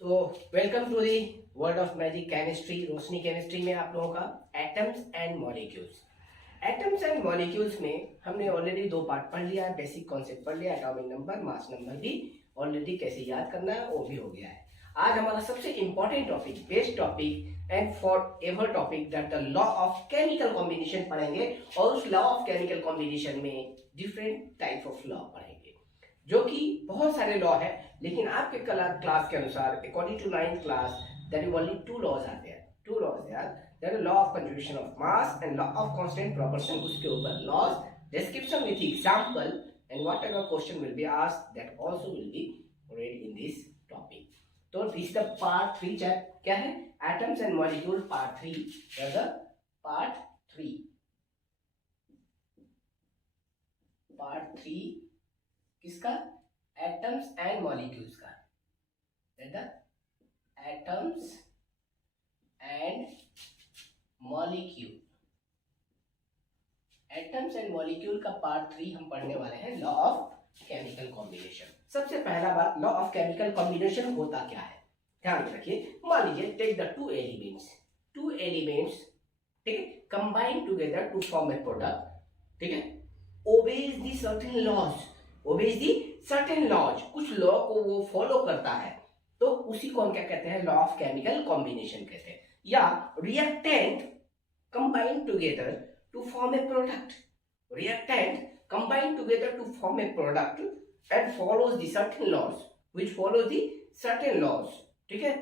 तो welcome to the world of magic chemistry. Roshni chemistry में आप लोगों का atoms and molecules. Atoms and molecules में हमने ऑलरेडी दो पार्ट पढ़ लिया है, बेसिक कॉन्सेप्ट पढ़ लिया, एटॉमिक नंबर, मास नंबर भी ऑलरेडी कैसे याद करना है वो भी हो गया है। आज हमारा सबसे important topic, best topic and for ever topic that the law of chemical combination पढ़ेंगे। और उस लॉ ऑफ केमिकल कॉम्बिनेशन में डिफरेंट टाइप ऑफ लॉ पढ़ेंगे, जो कि बहुत सारे लॉ है, लेकिन आपके क्लास के अनुसार according to 9th class there is only two laws are there. Two laws there law of conservation of mass and law of constant proportion. उसके ऊपर laws, description with example and whatever question will be asked that also will be read in this topic. तो this the part 3 chapter क्या है, atoms and molecule part 3। Part 3 किसका, atoms and molecules का। Atoms and molecule, atoms and molecule का part 3 हम पढ़ने वाले हैं, लॉ ऑफ केमिकल कॉम्बिनेशन। सबसे पहला बात, लॉ ऑफ केमिकल कॉम्बिनेशन होता क्या है, ध्यान रखिए। मान लीजिए टेक द टू एलिमेंट्स, ठीक है, combine together to form a product, ठीक है, obeys the certain laws, कुछ लॉ को वो फॉलो करता है, तो उसी को हम क्या कहते हैं, लॉ ऑफ केमिकल कॉम्बिनेशन कहते हैं। या reactant combine together to form a product, and follows the certain laws, ठीक है।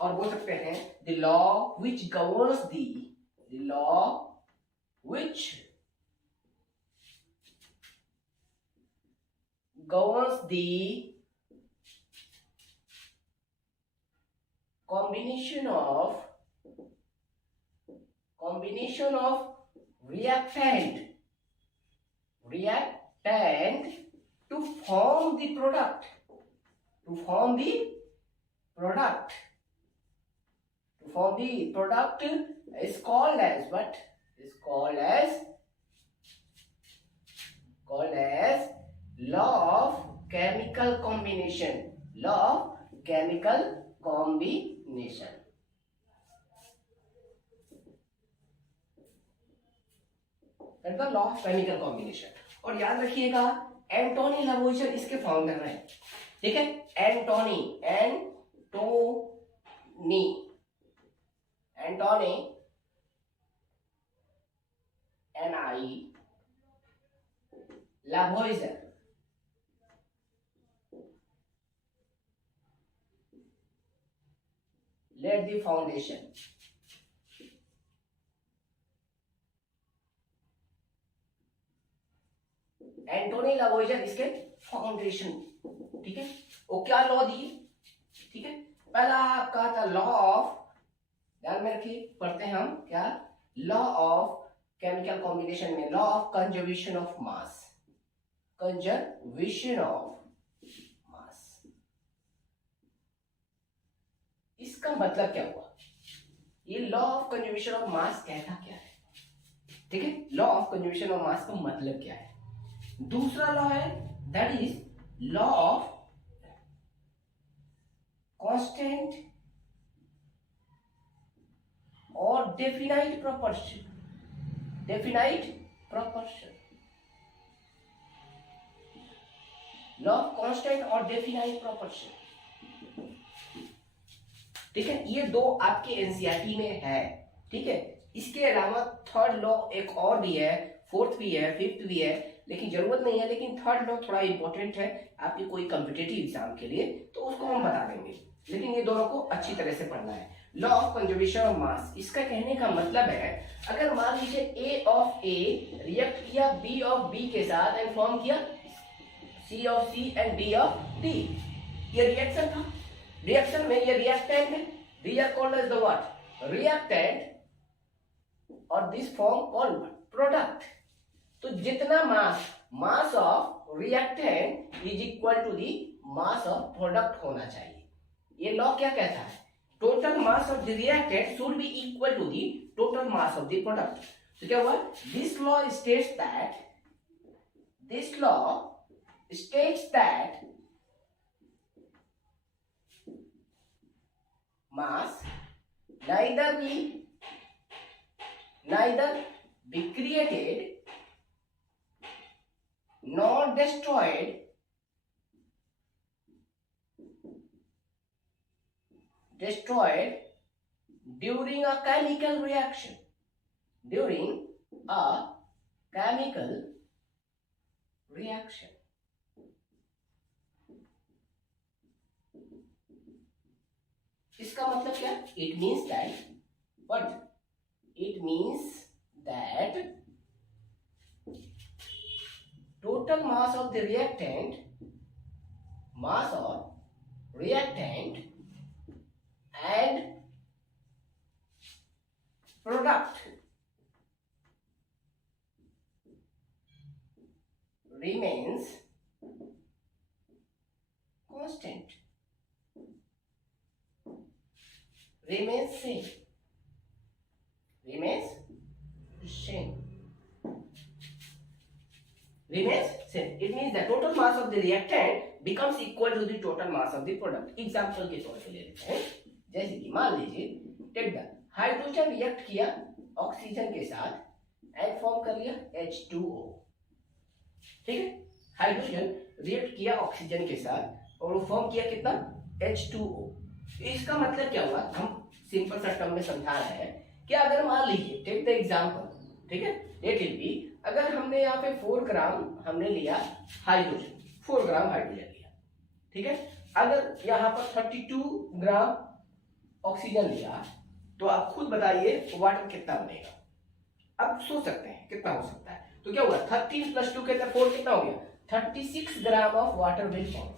और बोल सकते हैं the law which governs the combination of reactant to form the product is called as what? Is called as law of chemical combination. That's the law of chemical combination. और याद रखिएगा, एंटोनी लावोइजर इसके फाउंडर हैं, ठीक है। Antony NI लावोइजर laid the foundation. Antony लावोइजर इसके foundation, ठीक है। वो क्या लॉ दिए, ठीक है। पहला आपका था लॉ ऑफ, ध्यान में रखिए, पढ़ते हैं हम क्या, लॉ ऑफ केमिकल कॉम्बिनेशन में law of conservation of mass. इसका मतलब क्या हुआ, ये law of conservation of mass कहता क्या है, ठीक है। Law of conservation of mass का मतलब क्या है। दूसरा लॉ है that is law of constant और definite proportion. Law of constant और डेफिनाइट प्रोपोर्शन, ठीक है। ये दो आपके एनसीईआरटी में है, ठीक है। इसके अलावा थर्ड लॉ एक और भी है, फोर्थ भी है, फिफ्थ भी है, लेकिन जरूरत नहीं है। लेकिन थर्ड लॉ थोड़ा इंपॉर्टेंट है आपके कोई कॉम्पिटिटिव एग्जाम के लिए, तो उसको हम बता देंगे, लेकिन ये दोनों को अच्छी तरह से पढ़ना है। Law of conservation of mass, इसका कहने का मतलब है, अगर मान लीजिए A ऑफ A रिएक्ट किया B ऑफ B के साथ एंड फॉर्म किया C of C and D of D, ये रिएक्शन था। रिएक्शन में ये रिएक्टेंट है, these are called as the what? Reactant, और दिस फॉर्म कॉल्ड प्रोडक्ट। तो जितना mass of reactant is equal to the mass of product होना चाहिए। ये लॉ क्या कहता है, total mass of the reactant should be equal to the total mass of the product. तो क्या हुआ, this law states that mass neither be created nor destroyed during a chemical reaction. इसका मतलब क्या? It means that total mass of the reactant and product remains constant, remains same. It means the total mass of the reactant becomes equal to the total mass of the product. Example के तौर पे ले लेते हैं, जैसे कि मान लीजिए टेक द हाइड्रोजन रिएक्ट किया ऑक्सीजन के साथ एंड फॉर्म कर लिया H2O. ठीक है, हाइड्रोजन रिएक्ट किया ऑक्सीजन के साथ और वो फॉर्म किया कितना? H2O. इसका मतलब क्या हुआ? हम सिंपल सा टर्म में समझा रहे हैं कि अगर मान लीजिए टेक द एग्जांपल, ठीक है, लेट इट बी, अगर हमने यहाँ पे 4 ग्राम हमने लिया हाइड्रोजन, 4 ग्राम हाइड्रोजन लिया, ठीक है, अगर यहाँ पर 32 ग्राम ऑक्सीजन लिया तो आप खुद बताइए वाटर कितना बनेगा. अब सोच सकते हैं कितना हो सकता है. तो क्या हुआ? 13 + 2 कितना? 4 कितना हो गया? 36 gram of water will form.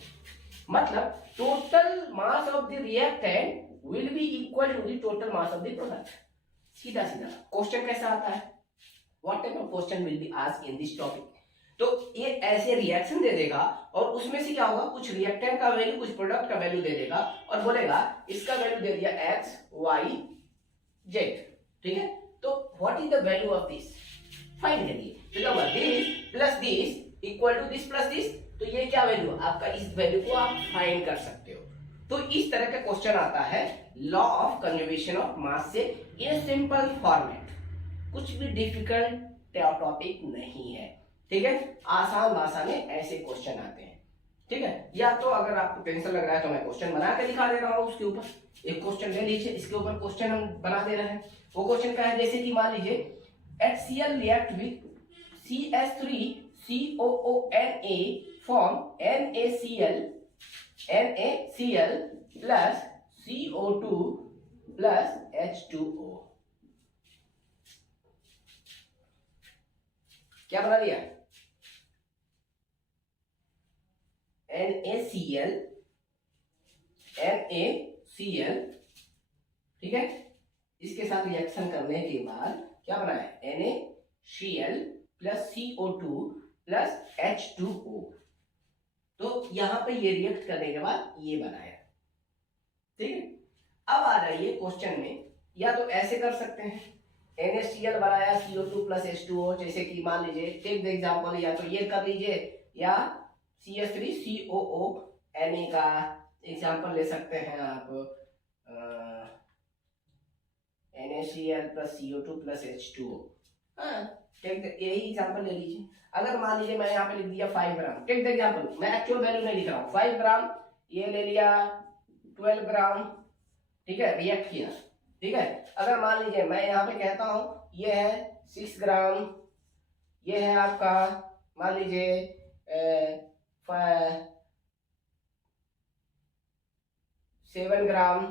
मतलब total mass of the reactant will be equal to the total mass of the product. सीधा क्वेश्चन कैसा आता है? What type of question will be asked in this topic? तो ये ऐसे reaction दे देगा और उसमें से क्या होगा? कुछ रिएक्टेंट का वैल्यू, कुछ प्रोडक्ट का वैल्यू दे देगा और बोलेगा इसका वैल्यू दे दिया x, y, z. ठीक है, तो what is the value of this? Find करिए. तो क्या होगा? This plus this equal to this plus this. तो ये क्या वैल्यू आपका? इस वैल्यू को आप फाइंड कर सकते हो. तो इस तरह का क्वेश्चन आता है लॉ ऑफ कंजर्वेशन ऑफ मास से इन सिंपल फॉर्मेट. कुछ भी डिफिकल्ट टॉपिक नहीं है. ठीक है, आसान भाषा में ऐसे क्वेश्चन आते हैं. ठीक है, या तो अगर आपको टेंशन लग रहा है तो मैं क्वेश्चन बना के दिखा दे रहा हूँ. उसके ऊपर एक क्वेश्चन ले लीजिए, इसके ऊपर क्वेश्चन हम बना दे रहे हैं. वो क्वेश्चन क्या है? जैसे कि मान लीजिए HCl react with CH3COONA form NaCl plus CO2 plus H2O. क्या बना दिया? NaCl, ठीक है, इसके साथ रिएक्शन करने के बाद क्या बना है? NaCl plus CO2 plus H2O. तो यहां पे ये रिएक्ट करने के बाद ये बनाया. ठीक है, अब आ जाइए क्वेश्चन में. या तो ऐसे कर सकते हैं, NaCl बनाया CO2 plus H2O. जैसे कि मान लीजिए टेक द एग्जांपल, या तो ये कर लीजिए या CH3COONA का एग्जांपल ले सकते हैं आप. NaCl plus CO2 plus H2O. यही एग्जांपल ले लीजिए. अगर मान लीजिए मैं यहाँ पे लिख दिया 5 ग्राम, टेक द एग्जांपल, मैं एक्चुअल वैल्यू नहीं लिख रहा हूँ. 5 ग्राम, ये ले लिया 12 ग्राम. ठीक है, रिएक्ट किया. ठीक है, अगर मान लीजिए मैं यहाँ पे कहता हूँ ये है 6 ग्राम, ये है आपका मान लीजिए 7 ग्राम.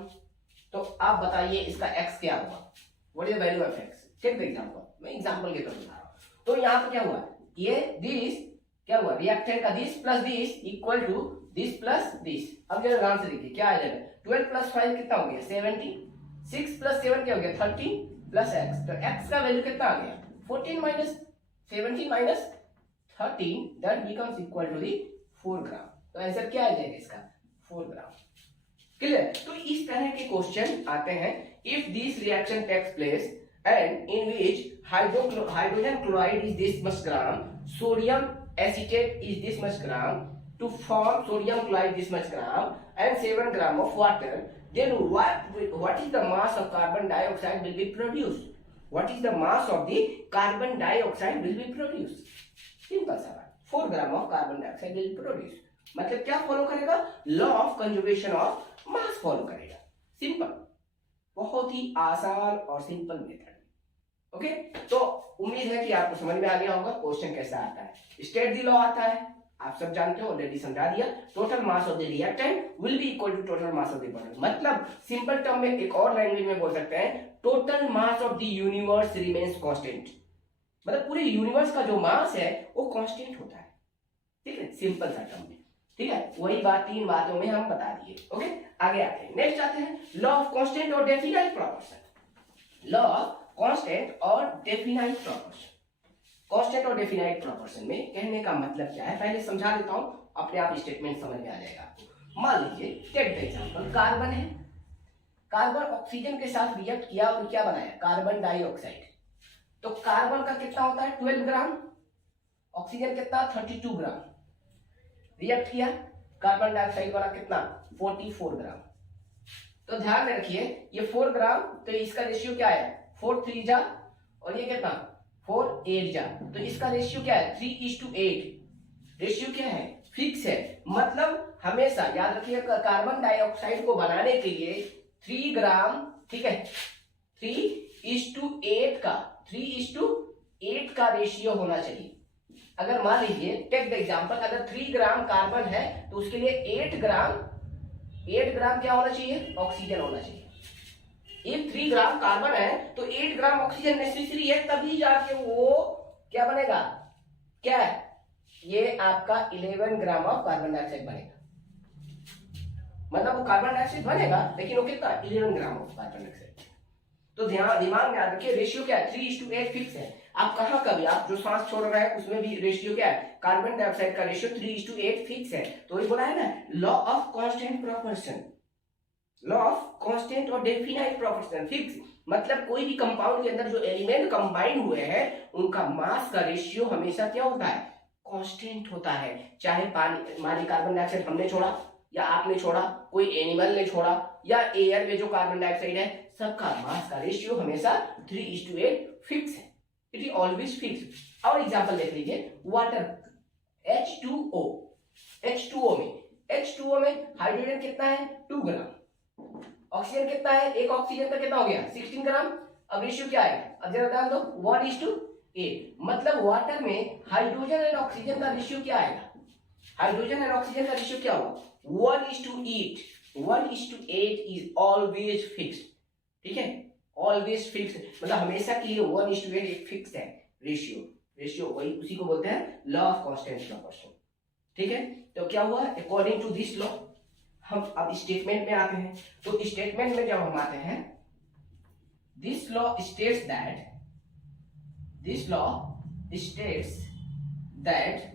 तो आप बताइए इसका x क्या होगा? What is the value of x? Take the example, मैं एग्जांपल के तौर पर बता रहा हूँ. तो यहाँ पे क्या हुआ? ये दिस क्या हुआ? रिएक्टेंट का this plus this equal to this plus this. अब जरा ध्यान से देखिए क्या आ जाएगा? 12 प्लस 5 कितना हो गया? 17. 6 प्लस 7 क्या हो गया? 13 प्लस x. तो x का वैल्यू कितना आ गया? 14 minus 17 minus 13, that becomes equal to the 4 gram. तो आंसर क्या आ जाएगा इसका? 4 ग्राम. क्लियर? तो इस तरह के क्वेश्चन आते हैं. If this reaction takes place and in which hydrogen chloride is this much gram, sodium acetate is this much gram, to form sodium chloride this much gram and 7 gram of water, then what is the mass of carbon dioxide will be produced? What is the mass of the carbon dioxide will be produced? Simple सा बात, 4 gram of carbon dioxide will produce. मतलब क्या follow करेगा? Law of conservation of mass follow करेगा। Simple, बहुत ही आसान और simple method. Okay, तो उम्मीद है कि आपको समझ में आ गया होगा क्वेश्चन कैसा आता है। स्टेट द लॉ आता है, आप सब जानते हो, ऑलरेडी समझा दिया। Total mass of the reactant will be equal to total mass of the product. मतलब सिंपल टर्म में, एक और लैंग्वेज में बोल सकते हैं, total mass of the universe remains constant. मतलब पूरे यूनिवर्स का जो मास है वो कांस्टेंट होता है। ठीक है, सिंपल सा टर्म में। ठीक है, वही बात 3 बातों में हम बता दिए। ओके, आगे आते हैं, नेक्स्ट आते हैं लॉ ऑफ कांस्टेंट और definite proportion. Law of constant और डेफिनाइट प्रोपोर्शन। कांस्टेंट और डेफिनाइट प्रोपोर्शन में कहने का मतलब क्या है, पहले समझा देता हूं, अपने आप स्टेटमेंट समझ में आ जाएगा आपको। मान लीजिए, टेक द एग्जांपल, कार्बन है, कार्बन ऑक्सीजन के साथ रिएक्ट किया और क्या बनाया? Carbon dioxide. तो कार्बन का कितना होता है? 12 ग्राम, ऑक्सीजन कितना? 32 ग्राम। रिएक्ट किया, कार्बन डाइऑक्साइड वाला कितना? 44 ग्राम। तो ध्यान में रखिए, ये 4 ग्राम, तो इसका रेशियो क्या है? 4 3 जा, और ये कितना? 4 8 जा, तो इसका रेशियो क्या है? 3:8। रेशियो क्या है? फिक्स है। मतलब हमेशा याद रखिए, कार्बन डाइऑक्साइड को बनाने के लिए 3 ग्राम, ठीक है, 3:8 का 3:8 का रेशियो होना चाहिए। अगर मान लीजिए, टेक द एग्जांपल, अगर 3 ग्राम कार्बन है तो उसके लिए 8 ग्राम क्या होना चाहिए? ऑक्सीजन होना चाहिए। if 3 ग्राम कार्बन है तो 8 ग्राम ऑक्सीजन नेसेसरी है, तभी जाके वो क्या बनेगा? क्या है? ये आपका 11 ग्राम ऑफ कार्बन डाइऑक्साइड बनेगा। मतलब वो कार्बन डाइऑक्साइड बनेगा, लेकिन वो कितना? 11 ग्राम ऑफ कार्बन डाइऑक्साइड। तो दिमाग में याद रखिए, रेशियो क्या है? 3:8 फिक्स है। आप कहां का भी, आप जो सांस छोड़ रहे हैं उसमें भी रेशियो क्या है? कार्बन डाइऑक्साइड का रेशियो 3:8 फिक्स है। तो ये बोला है ना, law of constant proportion, law of constant और डेफिनाइट प्रोपोर्शन फिक्स। मतलब कोई भी कंपाउंड के अंदर जो एलिमेंट कंबाइन हुए हैं उनका मास का रेशियो हमेशा क्या होता है? कांस्टेंट होता है। चाहे पानी, मानी कार्बन डाइऑक्साइड हमने छोड़ा या आपने छोड़ा, कोई एनिमल ने छोड़ा, या एयर में जो कार्बन डाइऑक्साइड है, सबका मास का रेशियो हमेशा 3:8 फिक्स है। It is always fix. और एग्जांपल देख लीजिए, वाटर H2O, H2O में हाइड्रोजन कितना है? 2 ग्राम। ऑक्सीजन कितना है? एक ऑक्सीजन का कितना हो गया? 16 ग्राम। अब रेशियो क्या है? अब जरा ध्यान दो, 1:8। मतलब वाटर में हाइड्रोजन एंड ऑक्सीजन का रेशियो क्या आएगा? हाइड्रोजन एंड ऑक्सीजन का रेशियो क्या होगा? 1:8। 1:8 इज ऑलवेज फिक्स्ड। ठीक है, ऑलवेज फिक्स, मतलब हमेशा के लिए 1:8 एक फिक्स है रेशियो वही, उसी को बोलते हैं लॉ ऑफ कांस्टेंट प्रोपोर्शन। ठीक है, तो क्या हुआ? अकॉर्डिंग टू दिस लॉ हम अब स्टेटमेंट में आते हैं। तो स्टेटमेंट में जब हम आते हैं, this law states that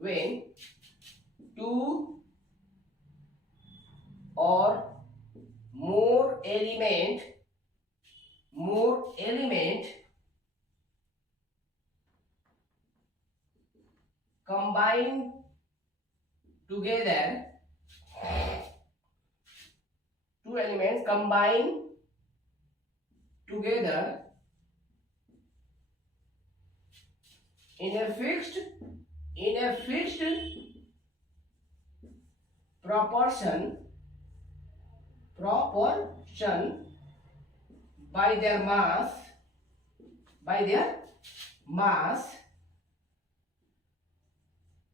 when 2 or more element combine together, 2 elements combine together in a fixed proportion by their mass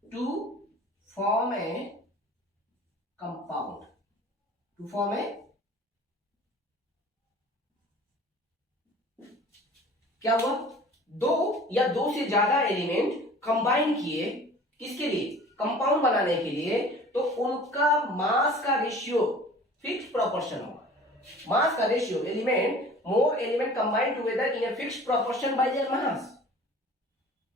to form a compound, क्या हुआ? 2 या 2 से ज्यादा एलिमेंट कंबाइन किए, किसके लिए? कंपाउंड बनाने के लिए। तो उनका मास का रेशियो फिक्स प्रोपोर्शन होगा। मास का ratio, more element combine together in a fixed proportion bye their mass.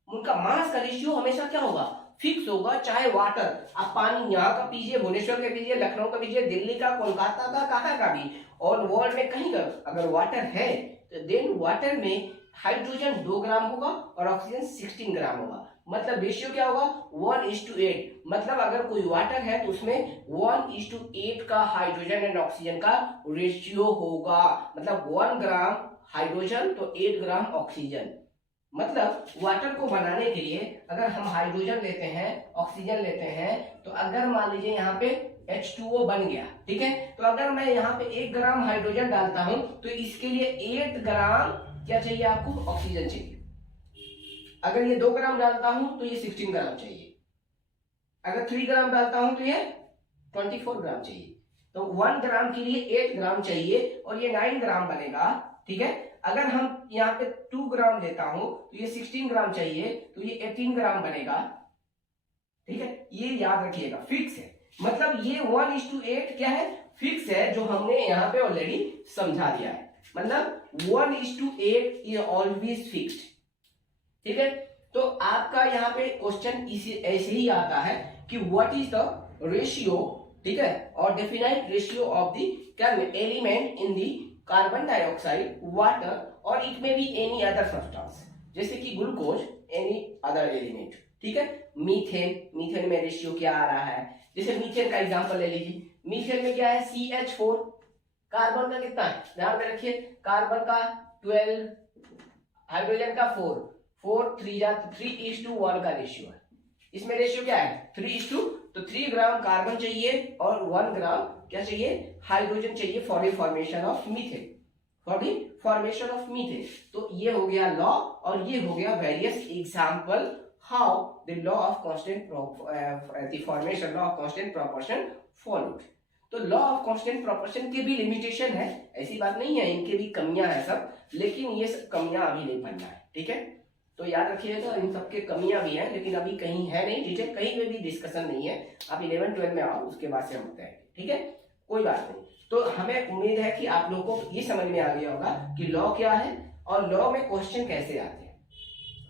उनका मास का रेशियो हमेशा क्या होगा? फिक्स होगा। चाहे वाटर, आप पानी यहाँ का पीजिए, भुवनेश्वर का पीजिए, लखनऊ का पीजिए, दिल्ली का, कोलकाता का, कहाँ का भी, और वर्ल्ड में कहीं का अगर वाटर है तो देन वाटर में हाइड्रोजन 2 ग्राम होगा और ऑक्सीजन 16 ग्राम होगा। मतलब रेशियो क्या होगा 1:8। मतलब अगर कोई वाटर है तो उसमें 1:8 का हाइड्रोजन एंड ऑक्सीजन का रेशियो होगा। मतलब 1 ग्राम हाइड्रोजन तो 8 ग्राम ऑक्सीजन। मतलब वाटर को बनाने के लिए अगर हम हाइड्रोजन लेते हैं ऑक्सीजन लेते हैं तो अगर मान लीजिए यहाँ पे H2O बन गया, ठीक है, तो अगर मैं यहाँ पे 1 ग्राम हाइड्रोजन डालता हूं तो इसके लिए 8 ग्राम क्या चाहिए आपको ऑक्सीजन चाहिए। अगर ये 2 ग्राम डालता हूं तो ये 16 ग्राम चाहिए। अगर 3 ग्राम डालता हूं तो ये 24 ग्राम चाहिए। तो 1 ग्राम के लिए 8 ग्राम चाहिए और ये 9 ग्राम बनेगा, ठीक है। अगर हम यहाँ पे 2 ग्राम लेता हूं तो ये 16 ग्राम चाहिए, तो ये 18 ग्राम बनेगा, ठीक है। ये याद रखिएगा, फिक्स है। मतलब ये 1:8 क्या है, फिक्स है, जो हमने यहाँ पे ऑलरेडी समझा दिया है। मतलब 1:8 ये ऑलवेज फिक्स्ड, ठीक है। तो आपका यहाँ पे क्वेश्चन इसी ऐसे ही आता है कि व्हाट इज द रेशियो, ठीक है, और definite ratio of the element in the carbon dioxide, water और इट में बी एनी अदर सब्सटेंस, जैसे कि ग्लूकोज, एनी अदर एलिमेंट, ठीक है। मीथेन में रेशियो क्या आ रहा है, जैसे मीथेन का एग्जांपल ले लीजिए। मीथेन में क्या है CH4, कार्बन का कितना है ध्यान में रखिए, कार्बन का 12, हाइड्रोजन का 4 3:1 का रेशियो है। इसमें रेशियो क्या है 3:2, तो 3 ग्राम कार्बन चाहिए और 1 ग्राम क्या चाहिए हाइड्रोजन चाहिए for the formation of methane, for the formation of methane. तो ये हो गया लॉ और ये हो गया various example how the law of constant the formation law of constant proportion followed. तो लॉ ऑफ कांस्टेंट प्रोपोर्शन के भी लिमिटेशन है, ऐसी बात नहीं है, इनके भी कमियां हैं सब, लेकिन ये सब कमियां अभी नहीं पढ़ना है, ठीक है। तो याद रखिएगा इन सबके कमियां भी हैं, लेकिन अभी कहीं है नहीं, ठीक है, कहीं पे भी डिस्कशन नहीं है। आप 11-12 में आओ, उसके बाद से हम बताएंगे, ठीक है, कोई बात नहीं। तो हमें उम्मीद है कि आप लोगों को ये समझ में आ गया होगा कि लॉ क्या है और लॉ में क्वेश्चन कैसे आते हैं।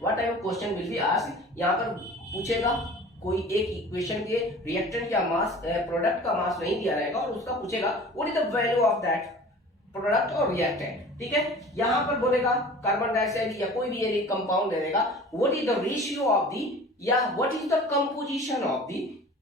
What type of question will be asked, यहाँ पर पूछेगा कोई एक इक्वेशन के रिएक्टेंट या मास प्रोडक्ट का मास नहीं दिया रहेगा और उसका पूछेगा what is the value of that product और रिएक्टेंट, ठीक है। यहां पर बोलेगा कार्बन डाइऑक्साइड या कोई भी एक कंपाउंड दे देगा, what is the ratio of the या what is the composition of the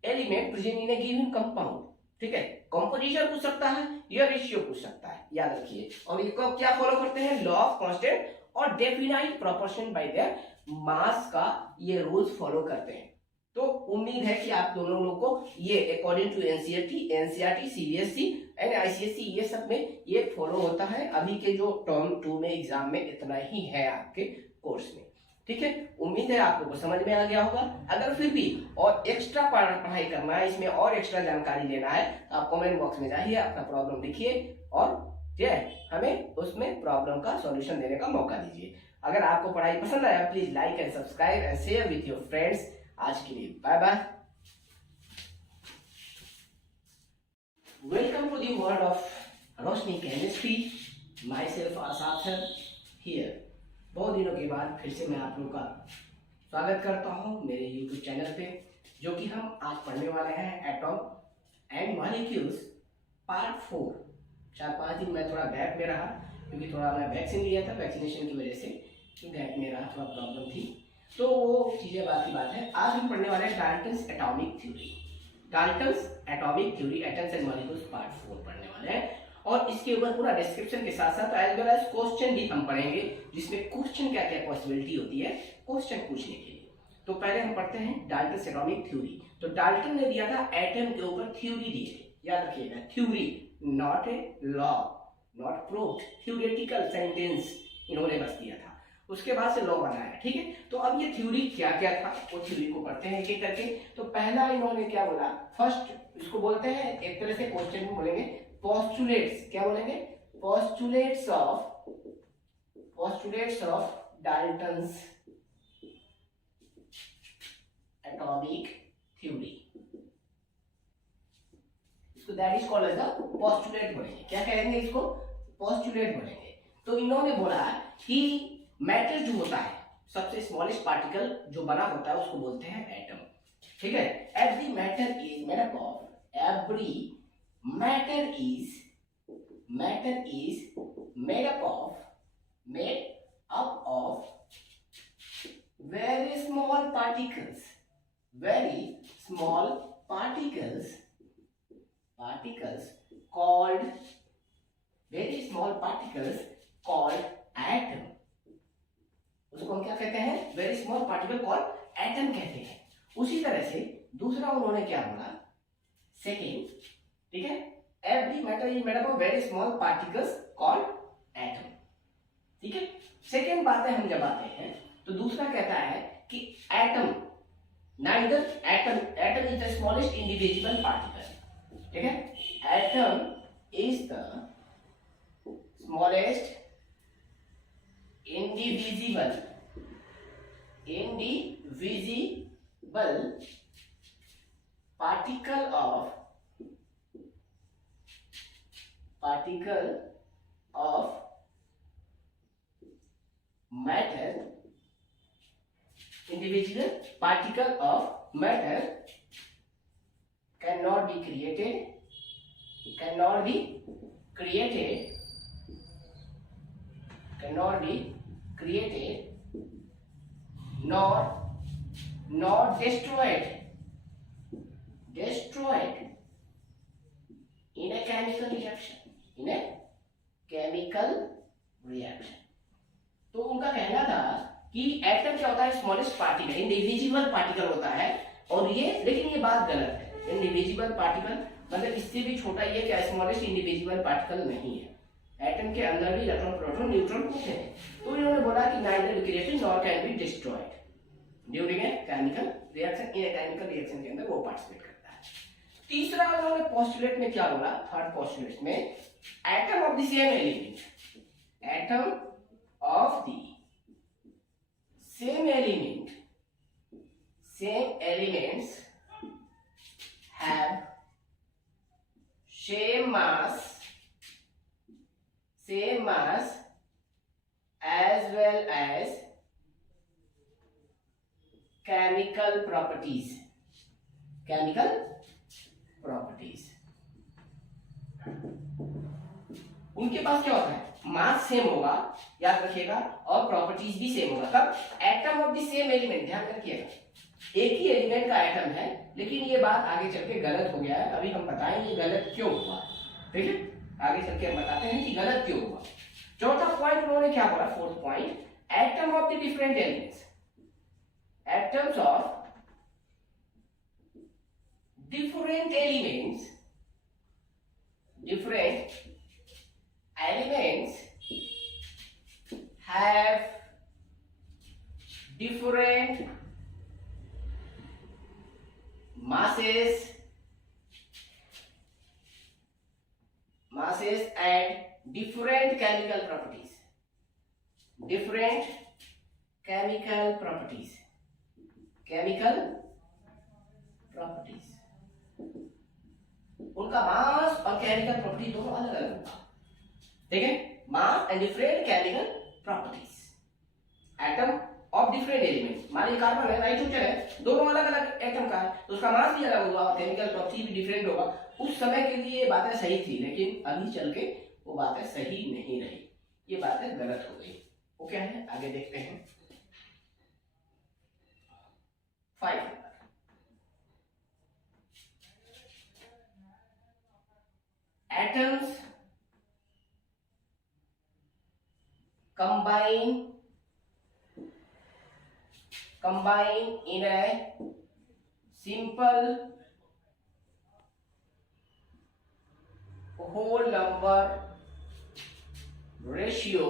element present in a given compound, ठीक है। कंपोजिशन पूछ सकता है या रेशियो पूछ सकता है, याद रखिए। और इसको क्या फॉलो करते हैं लॉ ऑफ कांस्टेंट और definite proportion bye their mass का ये रूल्स फॉलो करते हैं। तो उम्मीद है कि आप दोनों लोगों को ये according to NCERT CBSE and ICSE ये सब में ये फॉलो होता है। अभी के जो टर्म 2 में एग्जाम में इतना ही है आपके कोर्स में, ठीक है। उम्मीद है आप लोगों को समझ में आ गया होगा। अगर फिर भी और एक्स्ट्रा पढ़ाई करना है, इसमें और एक्स्ट्रा जानकारी लेना है, तो आप कमेंट बॉक्स में जाइए, अपना प्रॉब्लम लिखिए और हमें उसमें प्रॉब्लम का सॉल्यूशन देने का मौका दीजिए। अगर आपको पढ़ाई पसंद आया please like and subscribe and share with your friends. आज के लिए bye bye. Welcome to the world of Roshni chemistry, myself Asad sir here. बहुत दिनों के बाद फिर से मैं आप लोगों का स्वागत करता हूं मेरे यूट्यूब चैनल पे, जो कि हम आज पढ़ने वाले हैं एटॉम एंड मॉलिक्यूल्स पार्ट 4। 4-5 दिन मैं थोड़ा गैप में रहा क्योंकि थोड़ा मैं वैक्सीन लिया था, वैक्सीनेशन की वजह से गैप में रहा, थोड़ा प्रॉब्लम थी, तो वो चीजें बात की बात है। आज हम पढ़ने वाले हैं Dalton's atomic theory, Dalton's atomic theory atoms and molecules part 4 पढ़ने वाले हैं। और इसके ऊपर पूरा डिस्क्रिप्शन के साथ साथ एज वेल एज क्वेश्चन भी हम पढ़ेंगे, जिसमें क्वेश्चन क्या क्या पॉसिबिलिटी होती है क्वेश्चन पूछने के लिए। तो पहले हम पढ़ते हैं डाल्टन्स एटॉमिक थ्योरी। तो डाल्टन ने दिया था एटम के ऊपर थ्योरी दी है, याद रखिएगा theory, not a law, not proved, theoretical sentence इन्होंने बस दिया था, उसके बाद से लॉ बनाया, ठीक है। तो अब ये थ्योरी क्या क्या था वो थ्योरी को पढ़ते हैं एक एक करके। तो पहला इन्होंने क्या बोला, फर्स्ट इसको बोलते हैं एक तरह से क्वेश्चन में बोलेंगे पोस्टुलेट्स, क्या बोलेंगे postulates of Dalton's atomic theory, इसको that is called as the postulate बोलेंगे। क्या कहेंगे इसको पोस्टुलेट बोलेंगे। तो इन्होंने बोला कि मैटर जो होता है सबसे स्मॉलेस्ट पार्टिकल जो बना होता है उसको बोलते हैं एटम, ठीक है। Every matter is made up of, every matter is made up of, made up of very small particles, very small particles called, very small particles called atom. उसको हम क्या कहते हैं? Very small particle called atom कहते हैं। उसी तरह से दूसरा उन्होंने क्या बोला, सेकेंड, ठीक है, every matter is made up of very small particles called atom, ठीक है। सेकेंड बात है, हम जब आते हैं तो दूसरा कहता है कि atom, neither atom is the smallest individual particle, ठीक है, atom is the smallest indivisible particle of matter, individual particle of matter cannot be created nor destroyed in a chemical reaction, तो उनका कहना था कि एटम क्या होता है? स्मॉलेस्ट पार्टिकल, इंडिविजुअल पार्टिकल होता है। और ये, लेकिन ये बात गलत है। इंडिविजुअल पार्टिकल मतलब इससे भी छोटा, ये क्या स्मॉलेस्ट इंडिविजुअल पार्टिकल नहीं है। एटम के अंदर भी इलेक्ट्रॉन, प्रोटॉन, न्यूट्रॉन होते हैं। तो इन्होंने बोला कि neither created nor can be destroyed during a chemical reaction. In chemical reaction के अंदर वो पार्टिसिपेट करता है। तीसरा उन्होंने पोस्टुलेट में क्या बोला, थर्ड पोस्टुलेट में, atom of the same element, atom of the same elements have same mass as well as chemical properties, उनके पास क्या होता है? मास सेम होगा, याद रखिएगा, और प्रॉपर्टीज भी सेम होगा। तब atom of the same element, ध्यान रखिएगा, एक ही एलिमेंट का एटम है, लेकिन ये बात आगे चल के गलत हो गया है। अभी हम बताएंगे गलत क्यों हुआ, ठीक है, आगे चल के हम बताते हैं कि गलत क्यों हुआ। चौथा पॉइंट उन्होंने क्या बोला, fourth point, atom of the different elements, atoms of different elements have different masses and different chemical properties. उनका मास और केमिकल प्रॉपर्टी दोनों अलग अलग होगा, ठीक है, मास and different chemical properties. Atom of different element, मान लीजिए कार्बन है, नाइट्रोजन है, दोनों अलग अलग एटम का है, तो उसका मास भी अलग होगा और केमिकल प्रॉपर्टी भी डिफरेंट होगा। उस समय के लिए ये बातें सही थी, लेकिन अभी चल के वो बातें सही नहीं रही, ये बातें गलत हो गई। वो क्या है, आगे देखते हैं। 5 atoms combine in a simple whole number ratio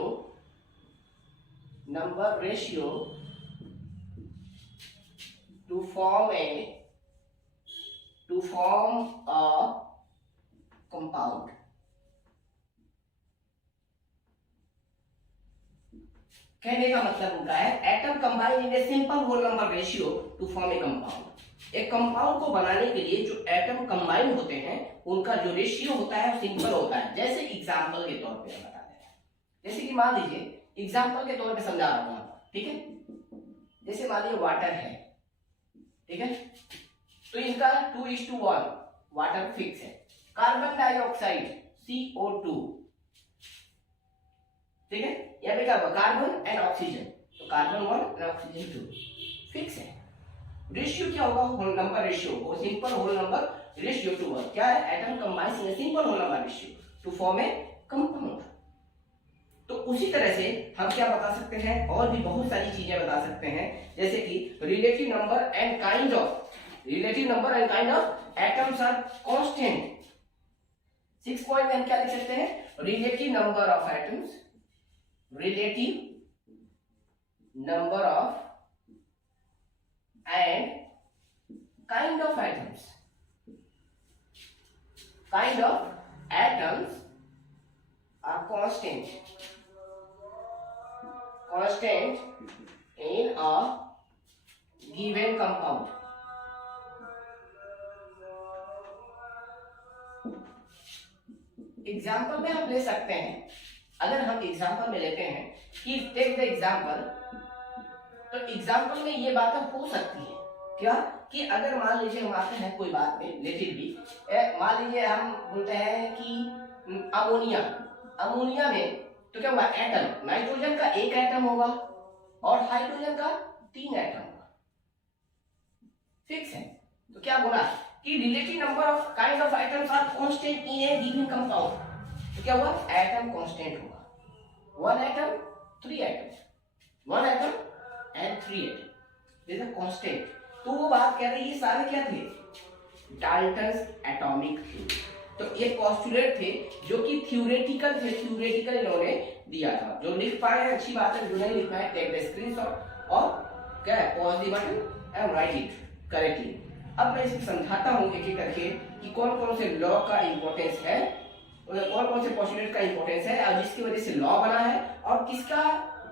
to form a compound. कहने का मतलब उनका है, atom combine in a simple whole number ratio to form a compound. एक कंपाउंड को बनाने के लिए जो एटम कंबाइन होते हैं उनका जो रेशियो होता है वो सिंपल होता है। जैसे एग्जांपल के तौर पे हम बताते हैं, जैसे कि मान लीजिए एग्जांपल के तौर पे समझा रहा हूं आपको, ठीक है, जैसे मान लीजिए वाटर है, ठीक है, तो इनका 2:1 वाटर फिक्स है। कार्बन डाइऑक्साइड CO2, ठीक है, यहाँ पे क्या होगा, कार्बन एंड ऑक्सीजन, तो कार्बन 1 एंड ऑक्सीजन 2 फिक्स है। रेशियो क्या होगा, होल नंबर रेशियो, वो simple whole number ratio two one, क्या है, atom combines in simple whole number ratio to form a compound. तो उसी तरह से हम क्या बता सकते हैं, और भी बहुत सारी चीजें बता सकते हैं, जैसे कि relative number and kind of, relative number and kind of atoms are constant. 6 point में हम क्या लिख सकते हैं, relative number of atoms, relative number of and kind of atoms, kind of atoms are constant in a given compound। Example में हम ले सकते हैं, अगर हम एग्जाम्पल में लेते हैं कि टेक द एग्जाम्पल, तो एग्जाम्पल में ये बातें हो सकती है क्या, कि अगर मान लीजिए हम आते हैं कोई बात में रिलेटिवली, मान लीजिए हम बोलते हैं कि अमोनिया, अमोनिया में तो क्या हुआ, एटम, नाइट्रोजन का 1 एटम होगा और हाइड्रोजन का 3 एटम होगा, फिक्स है। तो क्या बोला कि relative number of kind of atoms are constant in a given compound, तो क्या हुआ, एटम कांस्टेंट होगा, 1 atom 3 atom, 1 atom and 3 atom, this is a constant। तो वो बात कह रही है, ये सारे क्या थे, डाल्टन्स एटॉमिक थ्योरी। तो ये पोस्टुलेट थे जो कि थ्योरेटिकल थे, थ्योरेटिकल इन्होंने दिया था। जो लिख पाए हैं अच्छी बात है, जो नहीं लिख पाए टेक द स्क्रीनशॉट और क्या है, pause the button and right it correctly. अब मैं इसे समझाता हूँ एक एक करके कि कौन कौन से लॉ का इंपॉर्टेंस है, कौन कौन से पोस्टुलेट का इंपॉर्टेंस है और जिसकी वजह से लॉ बना है, और किसका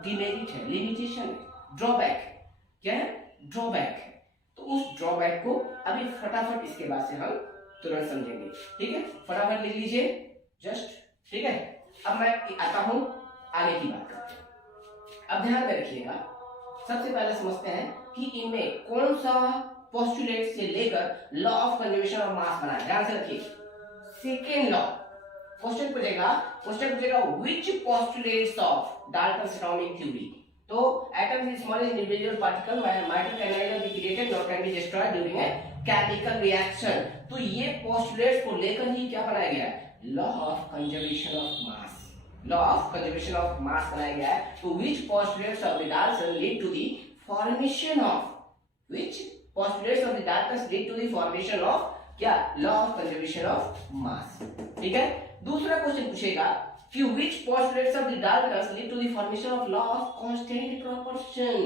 डिमेरिट है, लिमिटेशन है, ड्रॉबैक, क्या है, ड्रॉबैक है। तो उस ड्रॉबैक को अभी फटाफट इसके बाद से हम तुरंत समझेंगे, ठीक है, फटाफट लिख लीजिए जस्ट, ठीक है। अब मैं आता हूं आगे की बात करते हैं। अब ध्यान में रखिएगा, सबसे पहले समझते हैं कि इनमें कौन सा पोस्टुलेट से लेकर law of conservation of mass बना है, ध्यान से रखिए। सेकेंड लॉ, क्वेश्चन पूछेगा which postulates of Dalton's atomic theory, तो atom is smallest individual particle matter can neither be created nor can be destroyed during a chemical reaction। तो ये postulates को लेकर ही क्या बनाया गया है, law of conservation of mass, law of conservation of मास बनाया गया है। तो which postulates of the Dalton lead to the formation of, which postulates of the Dalton lead to the formation of क्या, लॉ ऑफ कंजर्वेशन ऑफ मास, ठीक है। दूसरा question पूछेगा कि which postulates of the Daltons lead to the formation of law of constant proportion,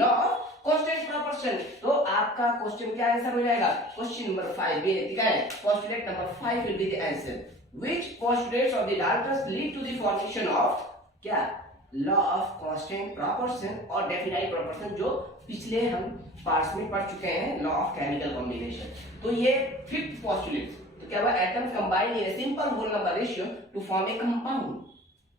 law of constant proportion। तो आपका question क्या answer हो जाएगा, क्वेश्चन नंबर 5 ये ठीक है, postulate number 5 will be the answer। which postulates of the Daltons lead to the formation of क्या, law of constant proportion और definite proportion, जो पिछले हम पार्ट्स में पढ़ चुके हैं, लॉ ऑफ केमिकल कॉम्बिनेशन। तो ये फिफ्थ पोस्टुलेट, क्या हुआ, atoms combine in a simple whole number ratio to form a compound.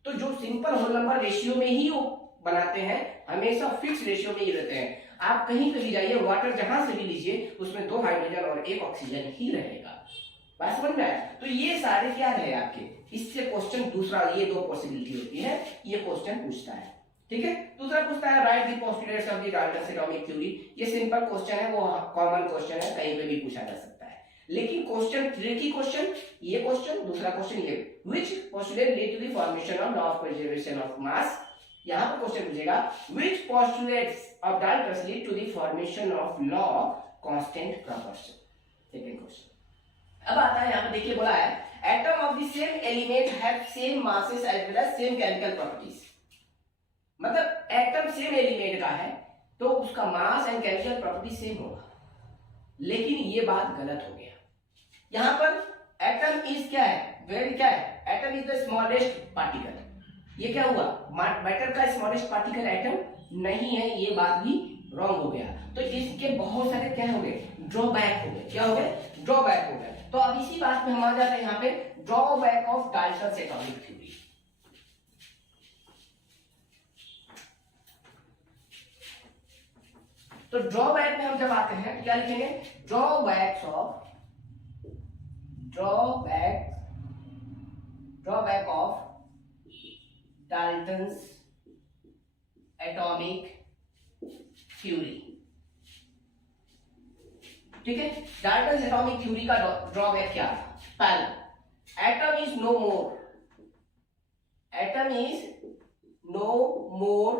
तो जो सिंपल होल नंबर रेशियो में ही वो बनाते हैं, हमेशा फिक्स रेशियो में ही रहते हैं। आप कहीं पे भी जाइए, वाटर जहां से भी लीजिए, उसमें 2 हाइड्रोजन और 1 ऑक्सीजन ही रहेगा। बात समझ में आया? तो ये सारे क्या रहे आपके, इससे क्वेश्चन दूसरा, ये 2 पॉसिबिलिटी होती है, ये क्वेश्चन पूछता है, ठीक है। दूसरा पूछता है right the postulates of the Dalton's atomic theory. ये सिंपल क्वेश्चन है, वो कॉमन क्वेश्चन है, कहीं पे भी पूछा जा सकता है। लेकिन क्वेश्चन ट्रिकी क्वेश्चन, ये क्वेश्चन, दूसरा क्वेश्चन ये which postulate lead to the formation of law of conservation of mass. यहां पर क्वेश्चन पूछेगा which postulates of Dalton's lead to the formation of law of constant proportion, second question. अब आता है, यहां पे देखिए बोला है atom of the same element have same masses as well as same chemical properties. मतलब एटम सेम एलिमेंट का है तो उसका mass and chemical property same होगा, लेकिन ये बात गलत हो गया। यहां पर एटम इज क्या है, वेरी क्या है, atom is the smallest particle. ये क्या हुआ, मैटर का स्मॉलेस्ट पार्टिकल एटम नहीं है, ये बात भी रॉन्ग हो गया। तो इसके बहुत सारे क्या हो गए, ड्रॉबैक हो गए। क्या हो गए, ड्रॉबैक हो गए। तो अब इसी बात में हम आ जाते हैं यहाँ पे drawback of Dalton's atomic theory. तो ड्रॉबैक में हम जब आते हैं क्या लिखेंगे, drawback of Dalton's atomic theory. ठीक है, डाल्टन्स एटॉमिक थ्योरी का ड्रॉबैक क्या था? पहला, atom is no more, atom is no more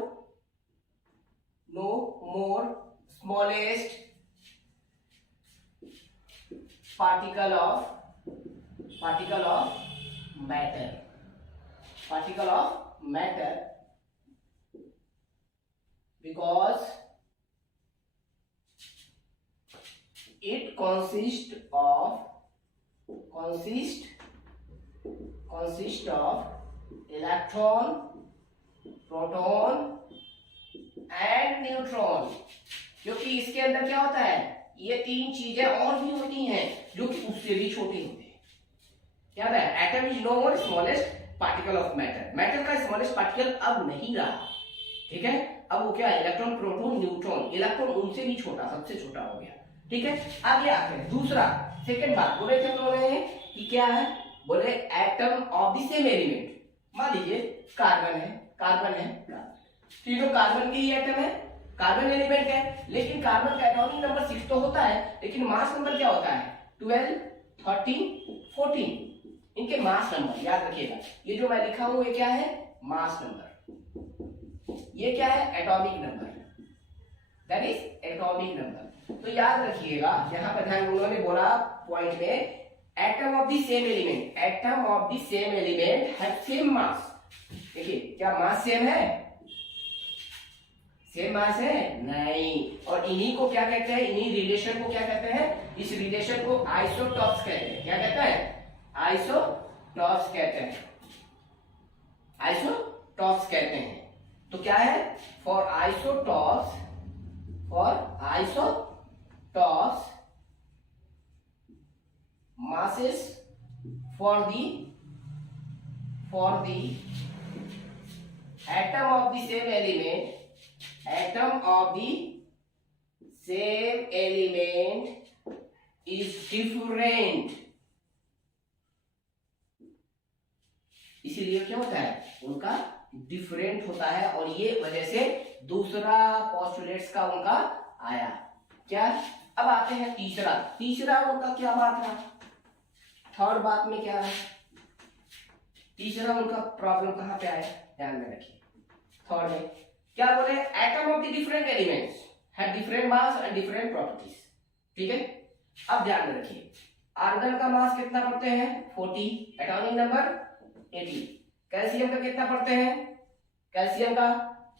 smallest particle of matter because it consists of electron, proton and neutron. क्योंकि इसके अंदर क्या होता है, ये तीन चीजें और भी होती हैं जो कि उससे भी छोटी होती है। क्या है? Atom is no more smallest particle of matter. Matter का स्मॉलेस्ट पार्टिकल अब नहीं रहा, ठीक है, अब वो क्या है? Electron, proton, neutron. इलेक्ट्रॉन उनसे भी छोटा, सबसे छोटा हो गया। ठीक है, आगे आते हैं दूसरा, सेकंड बात बोले थे उन्होंने कि क्या है, बोले atom of the same element. मान लीजिए कार्बन है, तीनों कार्बन के ही एटम है, कार्बन एलिमेंट है, लेकिन कार्बन का एटॉमिक नंबर 6 तो होता है, लेकिन मास नंबर क्या होता है? 12, 13, 14। इनके मास नंबर याद रखिएगा। ये जो मैं लिखा हूं ये क्या है? Mass number. ये क्या है? Atomic number, that is atomic number. तो याद रखिएगा, यहां पर ध्यान, उन्होंने बोला पॉइंट में, atom of the same element, atom of the same element have same mass. देखिए, क्या मास सेम है? सेम मास है? नहीं। और इन्हीं को क्या कहते हैं? इन्हीं रिलेशन को क्या कहते हैं? इस रिलेशन को आइसोटॉप्स कहते हैं। क्या कहते हैं? आइसोटॉप्स कहते हैं, आइसोटॉप्स कहते हैं। तो क्या है? For isotopes masses for the atom of the same element, is different। इसीलिए क्या होता है? उनका डिफरेंट होता है, और ये वजह से दूसरा पोस्टुलेट्स का उनका आया। क्या? अब आते हैं तीसरा उनका क्या बात रहा? थर्ड बात में क्या है? तीसरा उनका प्रॉब्लम कहां पे आया? ध्यान में रखिए। थर्ड में क्या बोले? Atom of the different elements have different mass and different properties. ठीक है, अब ध्यान में रखिए, आर्गन का मास कितना पढ़ते हैं? 40, एटॉमिक नंबर 80। कैल्शियम का कितना पढ़ते हैं? कैल्शियम का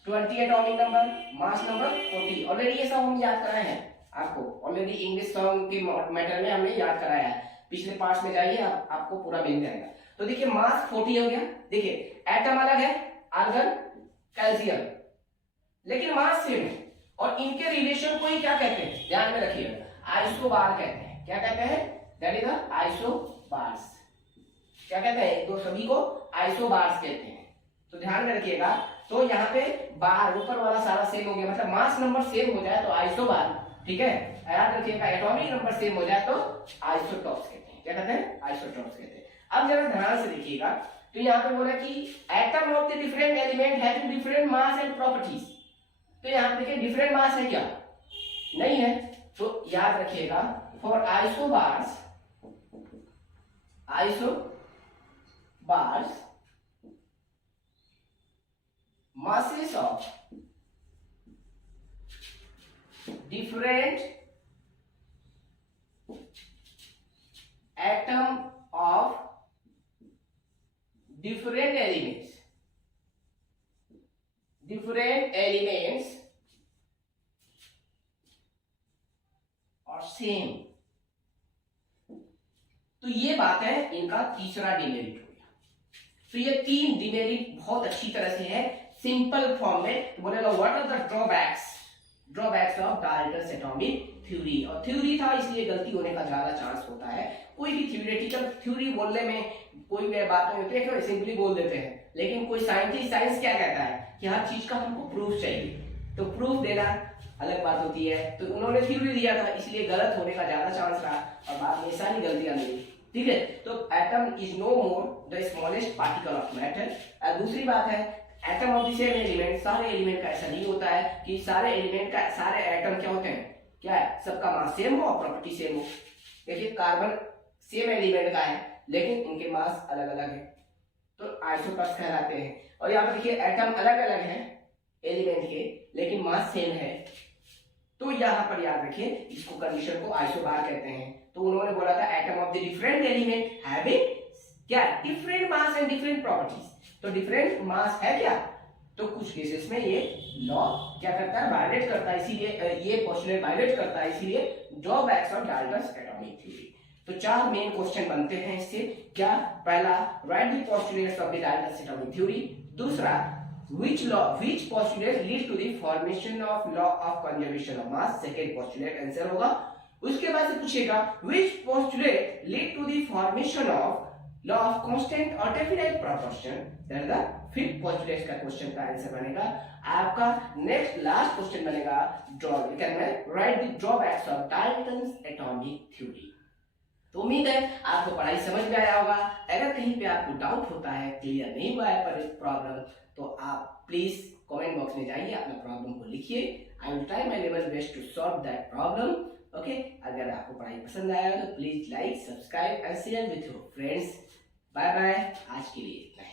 20, atomic number, mass number 40। Already ये सब हम याद कराए हैं आपको, ऑलरेडी इंग्लिश सॉन्ग के मैटर में हमने याद कराया है। पिछले पार्ट में जाइए, आपको पूरा मिल जाएगा। तो देखिए, मास 40 हो गया। देखिए, एटम अलग है, आर्गन, कैल्शियम, लेकिन मास सेम है, और इनके रिलेशन को ही क्या कहते हैं? ध्यान में रखिएगा, आइसोबार कहते हैं। क्या कहते हैं? That is the isobars. क्या कहते हैं? दो सभी को आइसोबार्स कहते हैं। तो ध्यान में रखिएगा। तो यहाँ पे बार ऊपर वाला सारा सेम हो गया, मतलब मास नंबर सेम हो जाए तो आइसोबार। ठीक है, याद रखिएगा, एटॉमिक नंबर सेम हो जाए तो आइसोटॉप्स कहते हैं। क्या कहते हैं? आइसोटॉप्स कहते हैं। अब जरा ध्यान से देखिएगा, तो यहाँ पे बोला कि atom of the different element have different mass and properties. तो यहाँ पे देखिए, डिफरेंट मास है क्या? नहीं है। तो याद रखिएगा, for isobars masses of different atom of different elements और सेम। तो ये बात है, इनका तीसरा डिमेरिट हो गया। तो ये तीन डिमेरिट बहुत अच्छी तरह से है, सिंपल फॉर्म में बोलेगा, what are the drawbacks of Dalton's atomic theory. और थ्योरी था इसलिए गलती होने का ज्यादा चांस होता है। कोई भी थ्योरेटिकल थ्योरी बोलने में कोई भी बात नहीं होती है, सिंपली बोल देते हैं, लेकिन कोई साइंस क्या कहता है कि हर चीज का हमको प्रूफ चाहिए, तो प्रूफ देना अलग बात होती है। तो उन्होंने थ्योरी दिया था, इसलिए गलत होने का ज्यादा चांस रहा, और बाद में सारी गलतियां मिली। ठीक है, तो atom is no more the smallest particle of matter. दूसरी बात है, atom of the same element, सारे एलिमेंट का ऐसा नहीं होता है कि सारे एलिमेंट का सारे एटम क्या होते हैं, क्या है, सबका मास सेम हो और प्रॉपर्टी सेम हो। देखिए कार्बन सेम एलिमेंट का है लेकिन इनके मास अलग अलग है, तो आइसोटॉप्स कहलाते हैं। और यहाँ पर देखिए एटम अलग अलग है एलिमेंट के लेकिन मास सेम है, तो यहाँ पर याद रखिए इसको कंडीशन को आइसोबार कहते हैं। तो उन्होंने बोला था atom of the different element having क्या, different mass and different properties. तो डिफरेंट मास है क्या, तो कुछ केसेस में ये लॉ क्या करता है, वायलेट करता है, इसीलिए ये पोस्टुलेट वायलेट करता है, इसीलिए drawbacks of Dalton's atomic theory. तो चार मेन क्वेश्चन बनते हैं इससे, क्या, पहला right the postulates of the Dalton's atomic theory, दूसरा which postulate lead to the formation of law of conservation of mass, second postulate answer होगा। उसके बाद से पूछेगा which postulate lead to the formation of law of constant or definite proportion, that the fifth postulate का question का answer बनेगा आपका। Next last question बनेगा right the drawbacks of Dalton's atomic theory. तो उम्मीद है आपको पढ़ाई समझ में आया होगा। अगर कहीं पे आपको डाउट होता है, क्लियर नहीं हुआ है पर प्रॉब्लम, तो आप प्लीज कमेंट बॉक्स में जाइए, अपना प्रॉब्लम को लिखिए। I will try my level best to solve that problem. Okay, अगर आपको पढ़ाई पसंद आया तो please like, subscribe and share with your friends. Bye bye, आज के लिए।